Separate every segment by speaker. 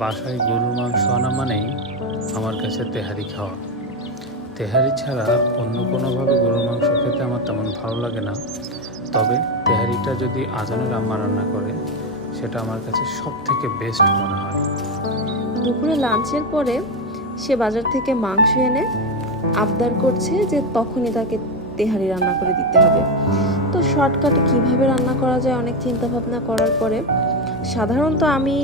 Speaker 1: বাসায় গরুর মাংস আনা মানেই আমার কাছে তেহারি খাওয়া। তেহারি ছাড়া অন্য কোনোভাবে গরুর মাংস খেতে আমার তেমন ভালো লাগে না। তবে তেহারিটা যদি আজানের আম্মা রান্না করে, সেটা আমার কাছে সব থেকে বেস্ট মনে হয়।
Speaker 2: দুপুরে লাঞ্চের পরে সে বাজার থেকে মাংস এনে আবদার করছে যে তখনই তাকে তেহারি রান্না করে দিতে হবে। তো শর্টকাটে কীভাবে রান্না করা যায় অনেক চিন্তা ভাবনা করার পরে, সাধারণত আমি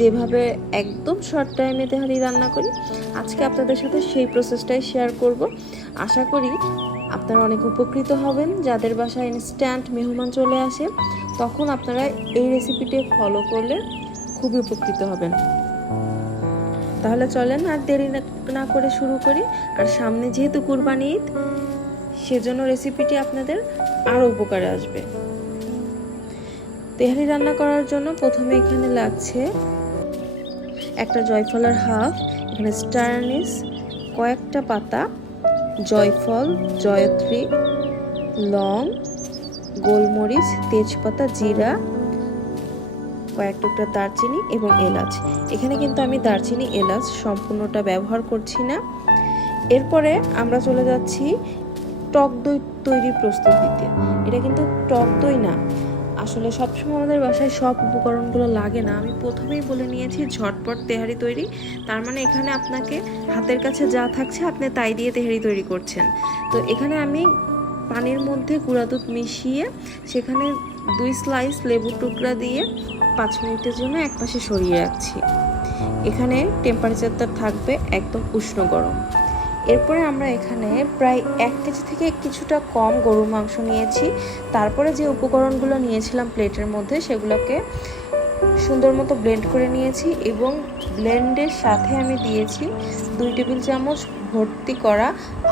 Speaker 2: যেভাবে একদম শর্ট টাইমে তেহারি রান্না করি, আজকে আপনাদের সাথে সেই প্রসেসটাই শেয়ার করব। আশা করি আপনারা অনেক উপকৃত হবেন, যাদের বাসায় ইনস্ট্যান্ট মেহমান চলে আসে, তখন আপনারা এই রেসিপিটি ফলো করলে খুবই উপকৃত হবেন। তাহলে চলেন আর দেরি না- করে শুরু করি। আর সামনে যেহেতু কুরবানি ঈদ, সেজন্য রেসিপিটি আপনাদের আরও উপকারে আসবে। তেহারি রান্না করার জন্য প্রথমে এখানে লাগছে একটা জয়ফলের হাফ, এখানে স্টারনিস, কয়েকটা পাতা, জয়ফল, জয়ত্রী, লং, গোলমরিচ, তেজপাতা, জিরা, কয়েক টুকরা দারচিনি এবং এলাচ। এখানে কিন্তু আমি দারচিনি, এলাচ সম্পূর্ণটা ব্যবহার করছি না। এরপরে আমরা চলে যাচ্ছি টক দই তৈরি প্রস্তুতিতে। এটা কিন্তু টক দই না আসলে সবসময় আমাদের বাসায় সব উপকরণগুলো লাগে না। আমি প্রথমেই বলে নিয়েছি, ঝটপট তেহারি তৈরি। তার মানে এখানে আপনাকে হাতের কাছে যা থাকছে, আপনি তাই দিয়ে তেহারি তৈরি করছেন। তো এখানে আমি পানির মধ্যে গুঁড়া দুধ মিশিয়ে, সেখানে দুই স্লাইস লেবুর টুকরা দিয়ে পাঁচ মিনিটের জন্য একপাশে সরিয়ে রাখছি। এখানে টেম্পারেচারটা থাকবে একদম উষ্ণ গরম। এরপরে আমরা এখানে প্রায় এক কেজি থেকে কিছুটা কম গরুর মাংস নিয়েছি। তারপরে যে উপকরণগুলো নিয়েছিলাম প্লেটের মধ্যে, সেগুলোকে সুন্দর মতো ব্লেন্ড করে নিয়েছি এবং ব্লেন্ডের সাথে আমি দিয়েছি দুই টেবিল চামচ ভর্তি করা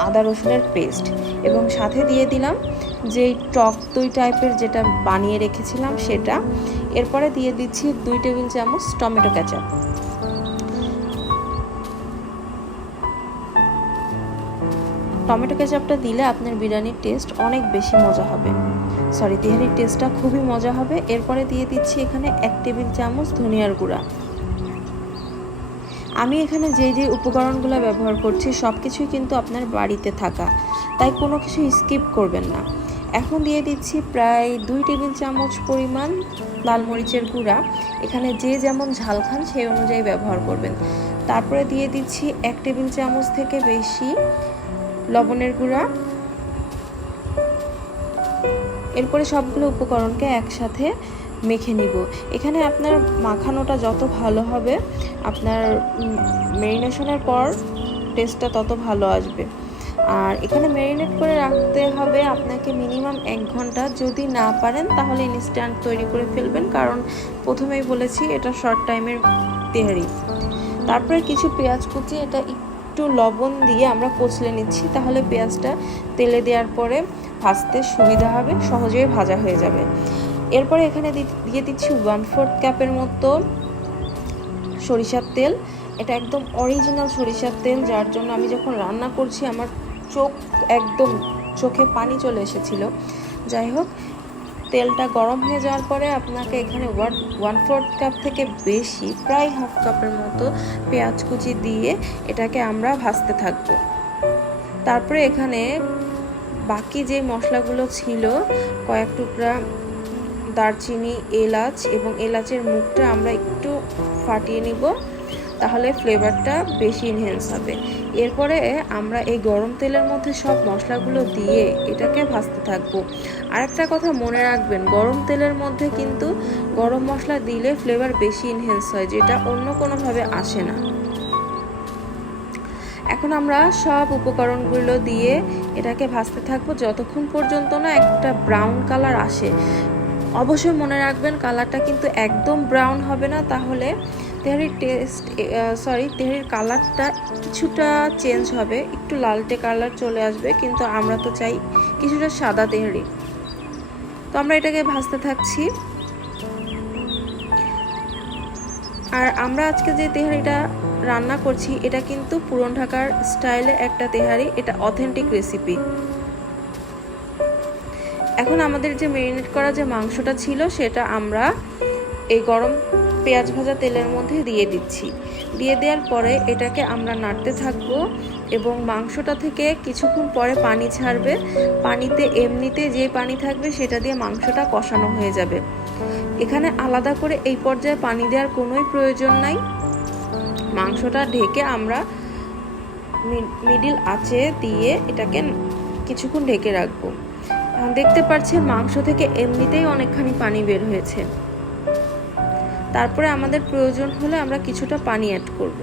Speaker 2: আদা রসুনের পেস্ট এবং সাথে দিয়ে দিলাম যেই টক দই টাইপের যেটা বানিয়ে রেখেছিলাম সেটা। এরপরে দিয়ে দিচ্ছি দুই টেবিল চামচ টমেটো কেচাপ টমেটো কেচাপটা দিলে আপনার বিরিয়ানির টেস্ট অনেক বেশি মজা হবে। সরি তেহারির টেস্টটা খুবই মজা হবে। এরপরে দিয়ে দিচ্ছি এখানে এক টেবিল চামচ ধনিয়ার গুঁড়া। আমি এখানে যে যে উপকরণগুলো ব্যবহার করছি সব কিছুই কিন্তু আপনার বাড়িতে থাকা। তাই কোনো কিছু স্কিপ করবেন না। এখন দিয়ে দিচ্ছি প্রায় দুই টেবিল চামচ পরিমাণ লাল মরিচের গুঁড়া। এখানে যে যেমন ঝাল খান, সেই অনুযায়ী ব্যবহার করবেন। তারপরে দিয়ে দিচ্ছি এক টেবিল চামচ থেকে বেশি লবণের গুঁড়া। এরপরে সবগুলো উপকরণকে একসাথে মেখে নিব। এখানে আপনার মাখানোটা যত ভালো হবে, আপনার মেরিনেশনের পর টেস্টটা তত ভালো আসবে। আর এখানে ম্যারিনেট করে রাখতে হবে আপনাকে মিনিমাম এক ঘণ্টা। যদি না পারেন, তাহলে ইনস্ট্যান্ট তৈরি করে ফেলবেন। কারণ প্রথমেই বলেছি, এটা শর্ট টাইমের তেহারি। তারপরে কিছু পেঁয়াজ কুচি, এটা একটু লবণ দিয়ে আমরা কচলে নিচ্ছি, তাহলে পেঁয়াজটা তেলে দেওয়ার পরে ভাজতে সুবিধা হবে, সহজেই ভাজা হয়ে যাবে। এরপরে এখানে দিয়ে দিচ্ছি ওয়ান ফোর্থ কাপের মতো সরিষার তেল। এটা একদম অরিজিনাল সরিষার তেল, যার জন্য আমি যখন রান্না করছি আমার চোখ একদম, চোখে পানি চলে এসেছিল। যাই হোক তেলটা গরম হয়ে যাওয়ার পরে আপনাকে এখানে ওয়ান ওয়ান ফোর্থ কাপ থেকে বেশি, প্রায় হাফ কাপের মতো পেঁয়াজ কুচি দিয়ে এটাকে আমরা ভাজতে থাকব। তারপরে এখানে বাকি যে মশলাগুলো ছিল, কয়েক টুকরা দারচিনি, এলাচ এবং এলাচের মুখটা আমরা একটু ফাটিয়ে নিব। তাহলে ফ্লেভারটা বেশি ইনহেন্স হবে। এরপরে আমরা এই গরম তেলের মধ্যে সব মশলাগুলো দিয়ে এটাকে ভাজতে থাকব। আরেকটা কথা মনে রাখবেন, গরম তেলের মধ্যে কিন্তু গরম মশলা দিলে ফ্লেভার বেশি ইনহেন্স হয়, যেটা অন্য কোনোভাবে আসে না। এখন আমরা সব উপকরণগুলো দিয়ে এটাকে ভাজতে থাকব, যতক্ষণ পর্যন্ত না একটা ব্রাউন কালার আসে। অবশ্যই মনে রাখবেন কালারটা কিন্তু একদম ব্রাউন হবে না, তাহলে তেহারির টেস্ট সরি তেহারির কালারটা কিছুটা চেঞ্জ হবে। একটু লালটে কালার চলে আসবে, কিন্তু আমরা তো চাই কিছুটা সাদা তেহারি। তো আমরা এটাকে ভাজতে থাকছি। আর আমরা আজকে যে তেহারিটা রান্না করছি, এটা কিন্তু পুরন ঢাকার স্টাইলে একটা তেহারি। এটা অথেন্টিক রেসিপি এখন আমাদের যে মেরিনেট করা যে মাংসটা ছিল, সেটা আমরা এই গরম পেঁয়াজ ভাজা তেলের মধ্যে দিয়ে দিচ্ছি। দিয়ে দেওয়ার পরে এটাকে আমরা নাড়তে থাকব এবং মাংসটা থেকে কিছুক্ষণ পরে পানি ছাড়বে। পানিতে এমনিতে যে পানি থাকবে সেটা দিয়ে মাংসটা কষানো হয়ে যাবে। এখানে আলাদা করে এই পর্যায়ে পানি দেওয়ার কোনোই প্রয়োজন নাই। মাংসটা ঢেকে আমরা মিডিল আঁচে দিয়ে এটাকে কিছুক্ষণ ঢেকে রাখব। দেখতে পাচ্ছেন মাংস থেকে এমনিতেই অনেকখানি পানি বের হয়েছে। তারপরে আমাদের প্রয়োজন হলে আমরা কিছুটা পানি অ্যাড করব।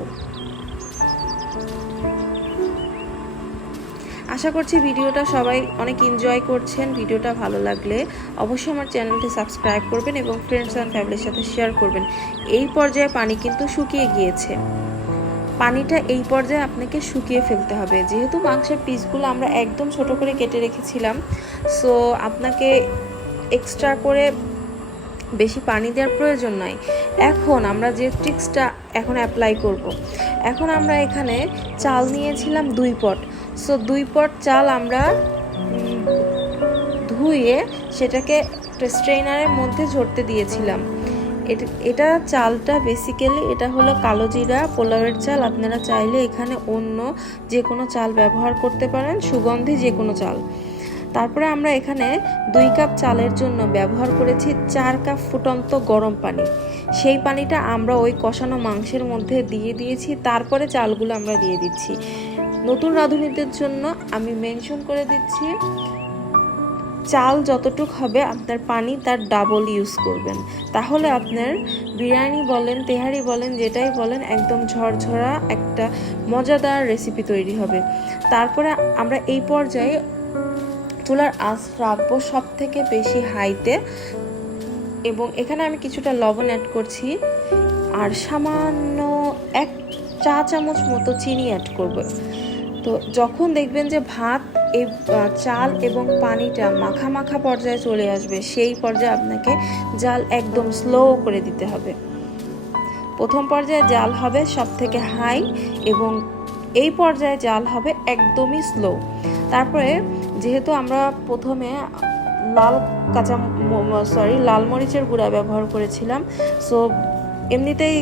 Speaker 2: আশা করছি ভিডিওটা সবাই অনেক এনজয় করছেন, ভিডিওটা ভালো লাগলে অবশ্যই আমার চ্যানেলটি সাবস্ক্রাইব করবেন এবং ফ্রেন্ডস অ্যান্ড ফ্যামিলির সাথে শেয়ার করবেন। এই পর্যায়ে পানি কিন্তু শুকিয়ে গিয়েছে। পানিটা এই পর্যায়ে আপনাকে শুকিয়ে ফেলতে হবে। যেহেতু মাংসের পিসগুলো আমরা একদম ছোট করে কেটে রেখেছিলাম সো আপনাকে এক্সট্রা করে বেশি পানি দেওয়ার প্রয়োজন নয়। এখন আমরা যে ট্রিক্সটা এখন অ্যাপ্লাই করব। এখন আমরা এখানে চাল নিয়েছিলাম দুই পট। সো দুই পট চাল আমরা ধুয়ে সেটাকে স্ট্রেনারের মধ্যে ঝরতে দিয়েছিলাম। এট- এটা চালটা বেসিক্যালি এটা হলো কালো জিরা, পোলাওয়ের চাল। আপনারা চাইলে এখানে অন্য যে কোনো চাল ব্যবহার করতে পারেন, সুগন্ধি যে কোনো চাল। তারপরে আমরা এখানে দুই কাপ চালের জন্য ব্যবহার করেছি চার কাপ ফুটন্ত গরম পানি। সেই পানিটা আমরা ওই কষানো মাংসের মধ্যে দিয়ে দিয়েছি, তারপরে চালগুলো আমরা দিয়ে দিচ্ছি। নতুন রাঁধুনিদের জন্য আমি মেনশন করে দিচ্ছি, চাল যতটুক হবে আপনার পানি তার ডাবল ইউজ করবেন। তাহলে আপনার বিরিয়ানি বলেন, তেহারি বলেন, যেটাই বলেন, একদম ঝরঝরা একটা মজাদার রেসিপি তৈরি হবে। তারপরে আমরা এই পর্যায়ে চুলার আঁচ রাখব সব থেকে বেশি হাইতে। এবং এখানে আমি কিছুটা লবণ অ্যাড করছি। আর সামান্য এক চা চামচ মতো চিনি অ্যাড করব। তো যখন দেখবেন যে ভাত এই চাল এবং পানিটা মাখা মাখা পর্যায়ে চলে আসবে, সেই পর্যায়ে আপনাকে জাল একদম স্লো করে দিতে হবে। প্রথম পর্যায়ে জাল হবে সব থেকে হাই এবং এই পর্যায়ে জাল হবে একদমই স্লো তারপরে যেহেতু আমরা প্রথমে লাল কাঁচা সরি লাল মরিচের গুঁড়া ব্যবহার করেছিলাম। সো এমনিতেই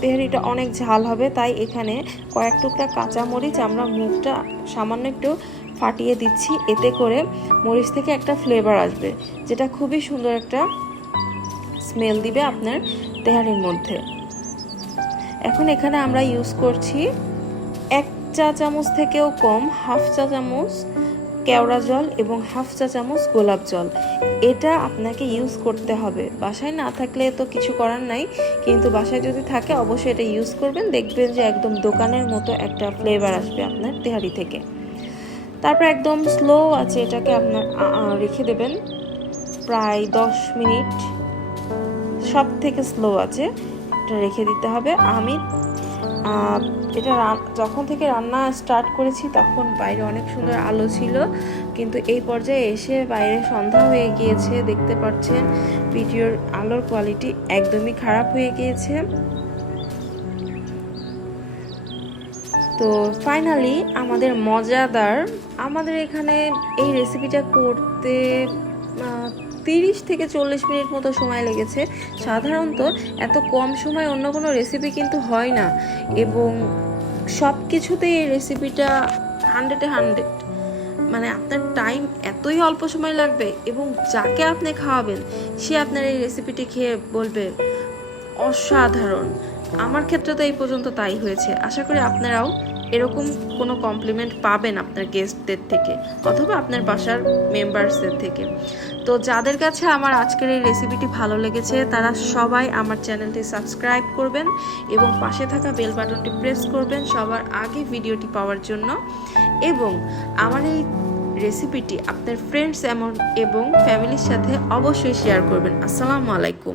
Speaker 2: তেহারিটা অনেক ঝাল হবে, তাই এখানে কয়েক টুকরা কাঁচা মরিচ আমরা মুখটা সামান্য একটু ফাটিয়ে দিচ্ছি। এতে করে মরিচ থেকে একটা ফ্লেভার আসবে, যেটা খুবই সুন্দর একটা স্মেল দিবে আপনার তেহারির মধ্যে। এখন এখানে আমরা ইউজ করছি এক চা চামচ থেকেও কম, হাফ চা চামচ কেওড়া জল এবং হাফ চা চামচ গোলাপ জল। এটা আপনাকে ইউজ করতে হবে। বাসায় না থাকলে তো কিছু করার নাই, কিন্তু বাসায় যদি থাকে অবশ্যই এটা ইউজ করবেন। দেখবেন যে একদম দোকানের মতো একটা ফ্লেভার আসবে আপনার তেহারি থেকে। তারপর একদম স্লো আছে এটাকে আপনার রেখে দেবেন। প্রায় দশ মিনিট। সব থেকে স্লো আছে। এটা রেখে দিতে হবে। আমি এটা যখন থেকে রান্না স্টার্ট করেছি, তখন বাইরে অনেক সুন্দর আলো ছিল। কিন্তু এই পর্যায়ে এসে বাইরে সন্ধ্যা হয়ে গিয়েছে, দেখতে পাচ্ছেন, ভিডিওর আলোর কোয়ালিটি একদমই খারাপ হয়ে গিয়েছে। তো ফাইনালি আমাদের মজাদার, আমাদের এখানে এই রেসিপিটা করতে তিরিশ থেকে চল্লিশ মিনিট মতো সময় লেগেছে। সাধারণত এত কম সময় অন্য কোনো রেসিপি কিন্তু হয় না। এবং সব কিছুতেই এই রেসিপিটা হান্ড্রেডে হান্ড্রেড মানে আপনার টাইম এতই অল্প সময় লাগবে এবং যাকে আপনি খাওয়াবেন, সে আপনার এই রেসিপিটি খেয়ে বলবে, অসাধারণ। আমার ক্ষেত্রে তো এই পর্যন্ত তাই হয়েছে। আশা করি আপনারাও এরকম কোনো কমপ্লিমেন্ট পাবেন আপনার গেস্টদের থেকে অথবা আপনার বাসার মেম্বার্সদের থেকে। তো যাদের কাছে আমার আজকের এই রেসিপিটি ভালো লেগেছে, তারা সবাই আমার চ্যানেলটি সাবস্ক্রাইব করবেন এবং পাশে থাকা বেল বাটনটি প্রেস করবেন সবার আগে ভিডিওটি পাওয়ার জন্য। এবং আমার এই রেসিপিটি আপনার ফ্রেন্ডস এমন এবং ফ্যামিলির সাথে অবশ্যই শেয়ার করবেন। আসসালামু আলাইকুম।